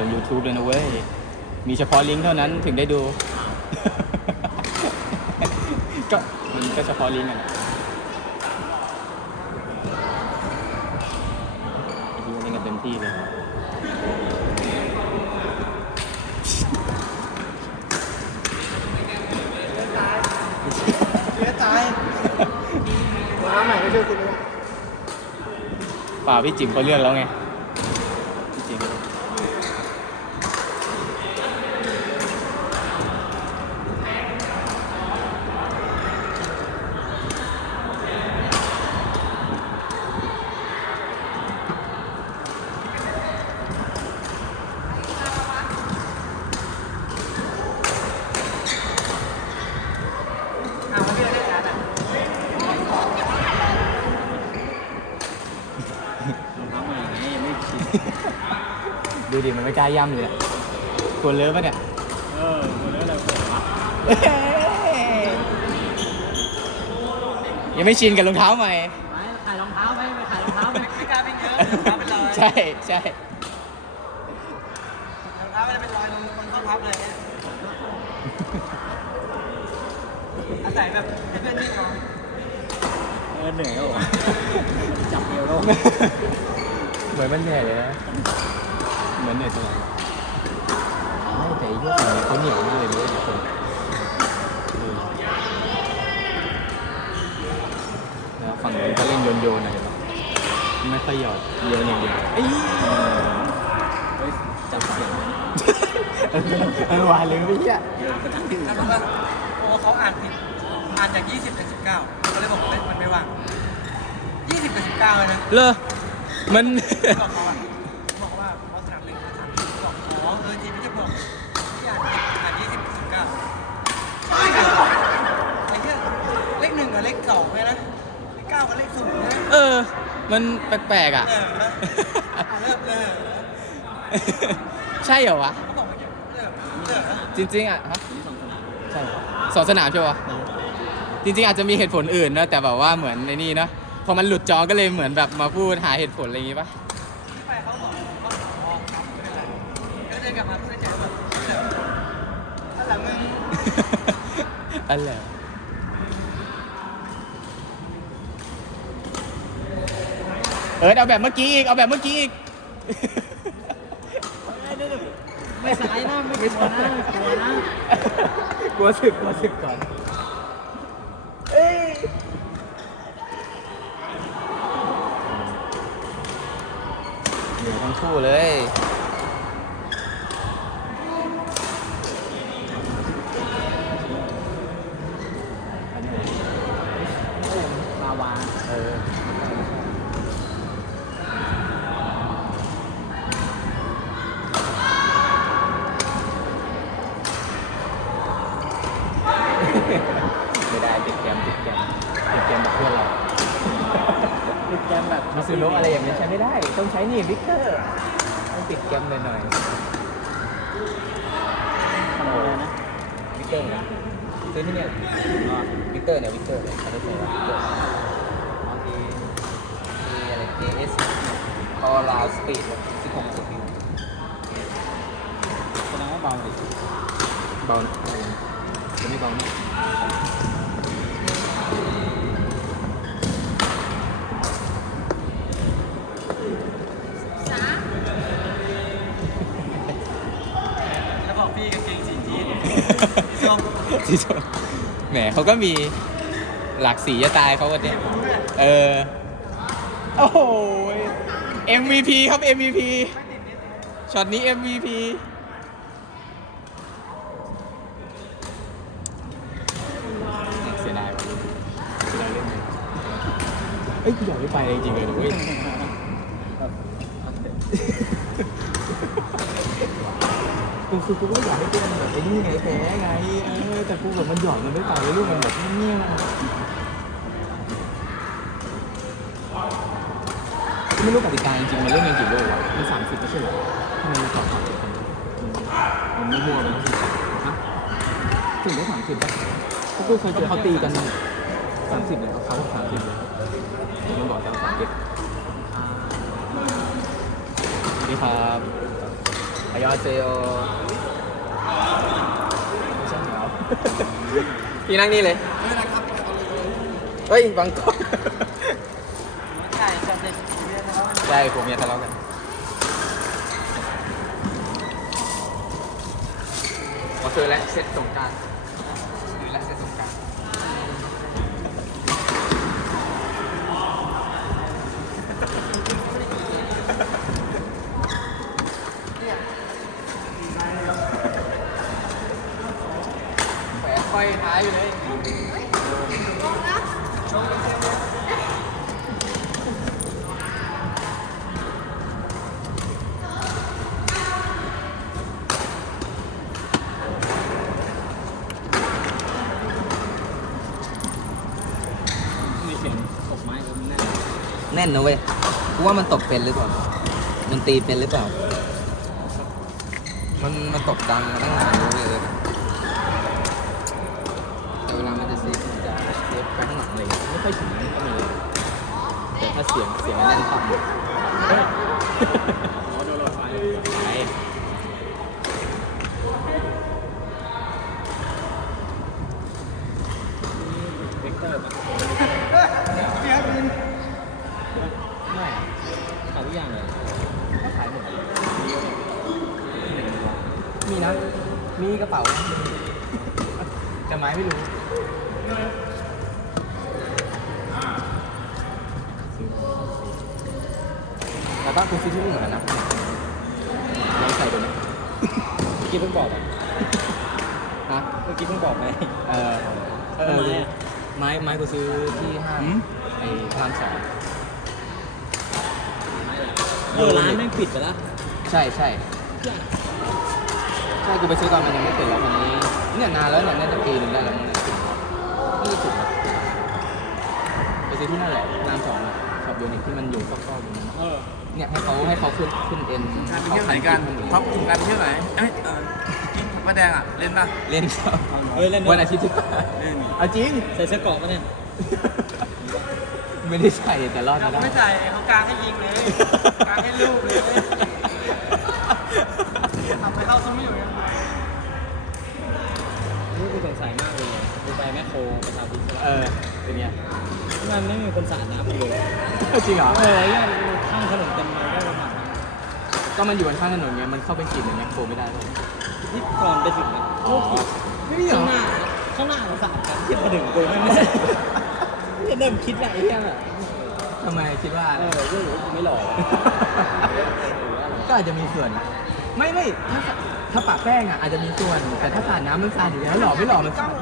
ลง YouTube เลยนะเว้ย มีเฉพาะลิงก์เท่านั้นถึงได้ดู ก็มันก็เฉพาะลิงก์อะนะไอ้ที่เล่นกันเต็มที่เลยเสียใจน้ำใหม่ไม่ช่วยคุณเลยเปล่าพี่จิ๋มเขาเลือกแล้วไงพี่จิ๋ม ดูดิมันไม่กล้าย่ำเลยอะตัวเลอะปะเนี่ยเออคนแล้วเรายังไม่ชินกับรองเท้าใหม่ขายรองเท้าไหมไปขายรองเท้าไหมไม่กล้าเป็นเยอะรองเท้าเป็นรอยใช่ใช่รองเท้ามันเป็นรอยมันเข้าพับเลยเนี่ยอาศัยแบบให้เพื่อนที่นอนเออเหนื่อยแล้วจับเอวแล้ว เหมือนมันเหนื่อยเลยนะเหมือนเหนื่อยตลอดไม่แต่ไอ้พวกนี้เขาเหนียวมากเลยด้วยทุกคนแล้วฝั่งนู้นก็เล่นโยนโยนๆหน่อยเนาะไม่ค่อยหยอดโยนอย่างเดียวเอ้ยจับเสียงเออวายเลยพี่อะแล้วก็โอ้เขาอ่านผิดอ่านจาก 20เป็น19ก็เลยบอกว่ามันไม่ว่าง20เป็น19เลยนะเลอ มัน บอกเขาอะบอกว่าเขาสนามหนึ่งสนามบอกอ๋อเออทีมไม่ใช่บอกที่อ่านผิดอ่าน20เป็น19ไอ้เหี้ยเลขหนึ่งกับเลขสองเลยนะเลขเก้ากับเลขศูนย์นะเออ มันแปลกๆอะ เอออะเริ่มเลยใช่เหรอวะ เขาบอกว่าเริ่มเริ่มจริง ๆ อะฮะใช่สองสนามใช่ปะจริง ๆ อาจจะมีเหตุผลอื่นนะ แต่แบบว่าเหมือนในนี่เนอะ พอมันหลุดจอก็เลยเหมือนแบบมาพูดหาเหตุผลอะไรอย่างงี้ปะไปเขาบอกเขาอ๋อครับไม่เป็นไรแล้วเดินกลับมาพูดในใจว่าเริ่มอะไรมึงอะไรเออเอาแบบเมื่อกี้อีก เอาแบบเมื่อกี้อีก ไม่สายนะ ไม่กลัวนะกลัวนะ กลัวสึกกลัวสึกก่อน คู่เลย มาวางเออไม่ได้ติดแกมติดแกมติดแกมแบบเพื่อนเรา ติดแกมแบบมิซูโนะอะไรอย่างเงี้ยใช้ไม่ได้ ต้องใช้นี่วิกเตอร์ต้องติดแกมหน่อยทำอะไรนะๆวิกเตอร์นะซื้อที่เนี่ยวิกเตอร์เนี่ยวิกเตอร์เนี่ยเขาจะใช้ว่าวิกเตอร์บางทีมีอะไร JS พอลาวสปีด16สปีดแสดงว่าเบาดิเบานะจะไม่เบานะ แล้วบอก พี่กางเกงสีจีนส้มสีส้มแหมเขาก็มีหลากสีจะตายเขาก็เนี่ยเออ โอ้โห MVP ครับ MVP ช็อตนี้ MVP เสียดายว่ะเสียดายเล่นเลยเอ้ยกูอยากได้ไปจริงๆเลยนะเว้ย คือกูก็อยากให้เป็นแบบไอ้นี่ไงแพ้ไงเออแต่กูแบบมันหยอดมันไม่ไปลูกมันแบบเงี้ยไม่รู้กติกาจริงๆมันเล่นกันกี่โลวะมันสามสิบไม่ใช่เหรอทำไมมันสองสามสิบกันมันไม่มัวมันคือฮะถึงได้สามสิบป่ะกูเคยเจอเขาตีกันสามสิบเลยเขาเขาสามสิบเลยมันบอกจะสามสิบสวัสดีครับ ขยยอเซโอไม่ใช่เหรอพี่นั่งนี่เลยเฮ้ยบังกล้องใช่จำเด็กเรียนนะครับใช่ผมย่าทะเลาะกันมาเจอแล้วเซ็ตสงกรารซื้อแล้วเซ็ตสงกราร แขวนไฟท้ายอยู่เลยมีเสียงตกไม้แล้วมันแน่นแน่นนะเว้ยกูว่ามันตกเป็นหรือเปล่า มันตีเป็นหรือเปล่า มันมันตกดังมาตั้งนานแล้วเลยแต่เวลามันจะเซฟมันจะเซฟไปข้างหลังเลย ไม่ ค่อยถึงก็มีแต่ถ้าเสียงเสียงมันแน่นต่ำเลยอ๋อโดนรถไฟไปเวกเตอร์ปะเสียบินไม่ขายทุกอย่างเลยก็ขายหมดมีนะ มีกระเป๋านะแต่ไม้ไม่รู้ แต่ว่าคุณซื้อที่นี่เหมือนกันนะลองใส่ดูไหมเมื่อกี้เพิ่งบอกอะฮะเมื่อกี้เพิ่งบอกไงเออเออทำไมอะไม้ไม้กูซื้อที่ห้างหืมไอ้พระรามสองเออร้านแม่งปิดไปแล้วใช่ใช่ใช่กูไปซื้อตอนมันยังไม่เปิดแล้วคนนี้เนี่ยนานแล้วเนี่ยน่าจะปีหนึงได้แล้วมั้งเนี่ยนี่สุดครับไปซื้อที่นั่นแหละพระรามสองอะช็อปยูนิคที่มันอยู่ซอกๆตรงนั้นอะเออ เนี่ยให้เขาให้เขาขึ้นขึ้นเอ็นการไปเที่ยวไหนกันท็อปกลุ่มการไปเที่ยวไหนเอ้ยเออกินพระแดงอะเล่นป่ะเล่นครับเฮ้ยเล่นด้วย วันอาทิตย์ที่เล่นเอาจริง ใส่เสื้อเกราะปะเนี่ย ไม่ได้ใส่แต่รอดเรามาได้ ไม่จ่ายเขากลางให้ยิงเลยกลางให้ลูกเลยทำไปเข้าซุ้มไม่อยู่ยังไงนี่กูสงสัยมากเลยกูไปแมคโครประชาธิปไตยเออเป็นไงมันไม่มีคนสาดน้ำเลยจริงเหรอ เออเนี่ย ข้างถนนเต็มเลยได้ประมาณนั้นก็มันอยู่บนข้างถนนไงมันเข้าเป็นกลิ่นอย่างเงี้ยโคไม่ได้เลยที่ก่อนไปถึงนะอ๋อไม่มีเหรข้างอหน้าข้างหน้าเราสาดกันที่มาถึงกูไม่ไม่ใช่เนี่ยเริ่มคิดอะไรเงี้ยอะทำไมคิดว่า เออเรื่องกูไม่หล่อก็อาจจะมีส่วนไม่ไม่ถ้าถ้าปะแป้งอะอาจจะมีส่วนแต่ถ้าสาดน้ำมันสาดอยู่แล้วหล่อไม่หล่อมันสาด